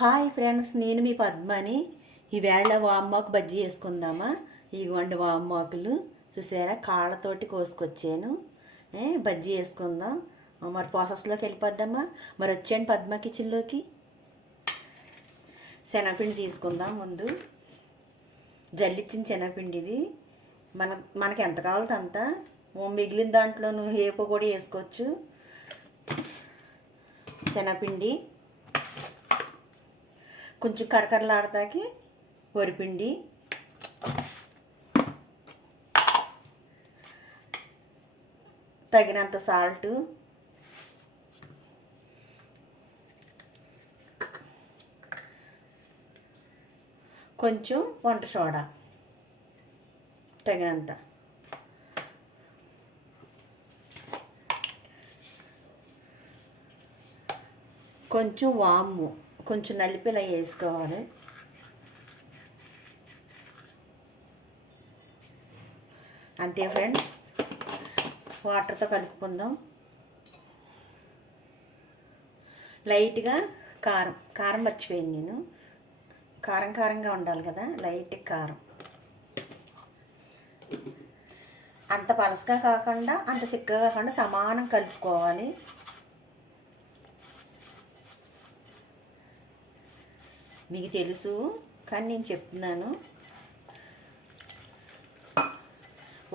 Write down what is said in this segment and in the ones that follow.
Hi friends నేను మీ పద్మని. ఈవేళ వామ్మాకు బజ్జీ వేసుకుందామా? ఇవ్వండి వామ్మాకులు చూసారా? కాళ్ళతోటి కోసుకొచ్చాను. బజ్జీ వేసుకుందాం. మరి ప్రాసెస్లోకి వెళ్ళిపోద్దామా? మరి వచ్చాను పద్మ కిచెన్లోకి. శనగపిండి తీసుకుందాం ముందు. జల్లిచ్చిన శనగపిండి ఇది. మన మనకి ఎంత కావాలో అంత. మిగిలిన దాంట్లో నువ్వు ఏపు కూడా వేసుకోవచ్చు. శనగపిండి. కొంచెం కరకరలాడతాకి వరిపిండి. తగినంత సాల్ట్. కొంచెం వంట సోడా తగినంత. కొంచెం వాము. కొంచెం నలిపిలా వేసుకోవాలి. అంతే ఫ్రెండ్స్ వాటర్తో కలుపుకుందాం. లైట్గా కారం కారం మర్చిపోయింది నేను. కారం కారంగా ఉండాలి కదా లైట్ కారం. అంత పలసగా కాకుండా అంత చిక్కగా కాకుండా సమానం కలుపుకోవాలి. మీకు తెలుసు కానీ నేను చెప్తున్నాను.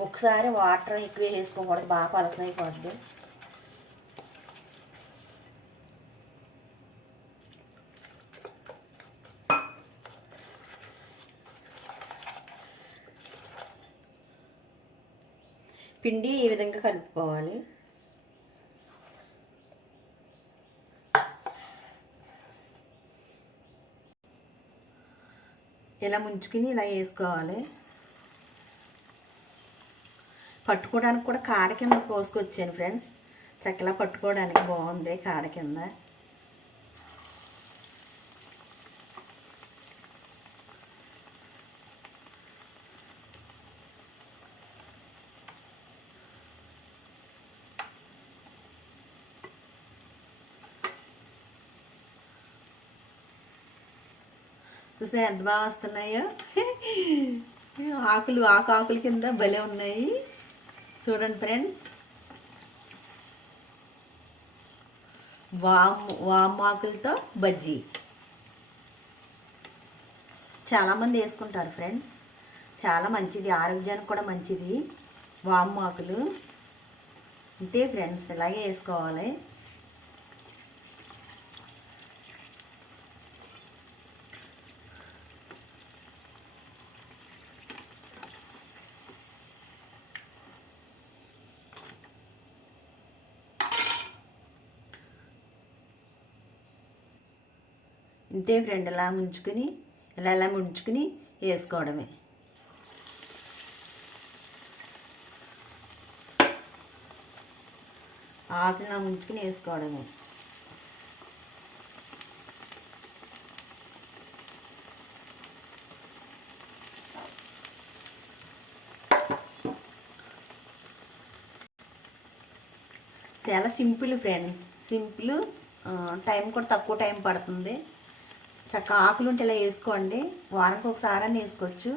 ఒకసారి వాటర్ ఎక్కువ వేసుకోకూడదు బాగా పలసన అయిపోద్ది. పిండి ఈ విధంగా కలుపుకోవాలి? ఇలా ముంచుకుని ఇలా వేసుకోవాలి. పట్టుకోవడానికి కూడా కాడ కింద కోసుకొచ్చాను ఫ్రెండ్స్. చక్కలా పట్టుకోవడానికి బాగుంది కాడ కింద. చూసా ఎంత బాగా వస్తున్నాయో. ఆకులు ఆకు ఆకుల కింద భలే ఉన్నాయి. చూడండి ఫ్రెండ్స్. వామ్ వామ్ ఆకులతో బజ్జీ. చాలామంది వేసుకుంటారు ఫ్రెండ్స్. చాలా మంచిది. ఆరోగ్యానికి కూడా మంచిది. వామ్ ఆకులు. అంతే ఫ్రెండ్స్. ఇలాగే వేసుకోవాలి. ఇంతే ఫ్రెండ్ ఇలా ముంచుకుని ఇలా ఇలా ముంచుకుని వేసుకోవడమే. ఆకులా ముంచుకుని వేసుకోవడమే. చాలా సింపుల్ ఫ్రెండ్స్. సింపుల్ టైం కూడా తక్కువ టైం పడుతుంది. చక్కగా ఆకులు ఉంటే ఇలా వేసుకోండి. వారానికి ఒకసారి అని వేసుకోవచ్చు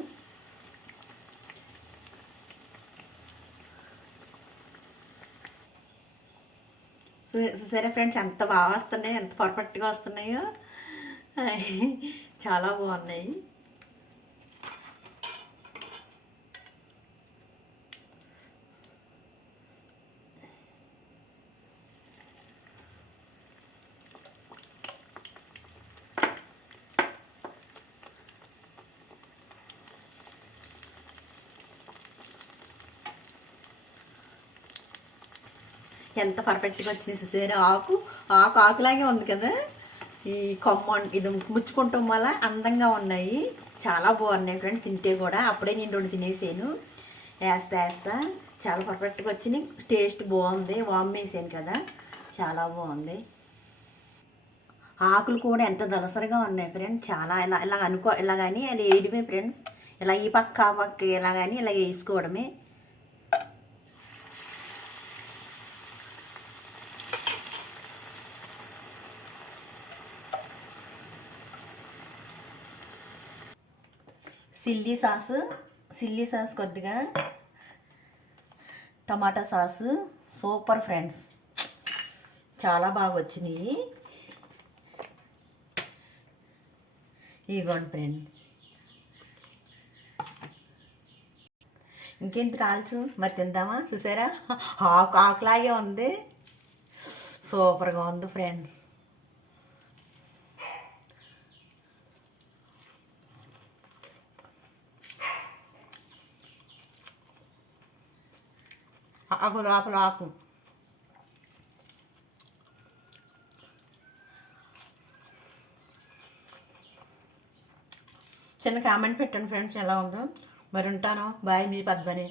చూసారా ఫ్రెండ్స్ ఎంత బాగా వస్తున్నాయో ఎంత పర్ఫెక్ట్గా వస్తున్నాయో. చాలా బాగున్నాయి. ఎంత పర్ఫెక్ట్గా వచ్చింది చూసారు ఆకు ఆకు ఆకులాగే ఉంది కదా. ఈ కొమ్మ ఇది ముచ్చుకుంటాం వల్ల అందంగా ఉన్నాయి. చాలా బాగున్నాయి ఫ్రెండ్స్ తింటే కూడా. అప్పుడే నేను రెండు తినేసాను. వేస్తా వేస్తా. చాలా పర్ఫెక్ట్గా వచ్చినాయి. టేస్ట్ బాగుంది. వామ్ వేసాను కదా. చాలా బాగుంది. ఆకులు కూడా ఎంత దలసరిగా ఉన్నాయి ఫ్రెండ్స్ చాలా ఇలా ఇలా అనుకో ఇలా కానీ ఇలా వేయడమే ఫ్రెండ్స్ ఇలా ఈ పక్క ఆ పక్క ఇలా కానీ ఇలా వేసుకోవడమే. సిల్లీ సాసు సిల్లీ సాస్ కొద్దిగా టమాటా సాసు. Super friends. చాలా బాగా వచ్చినాయి. ఇవ్వండి ఫ్రెండ్స్ ఇంకెంత కాల్చు? మరి తిందామా? చూసారా? ఆకు ఆకులాగే ఉంది. సూపర్గా ఉంది ఫ్రెండ్స్. ఆకు లోపల ఆకు చిన్న కామెంట్ పెట్టండి ఫ్రెండ్స్ ఎలా ఉందో. మరి ఉంటాను. బాయ్ మీ పద్మని.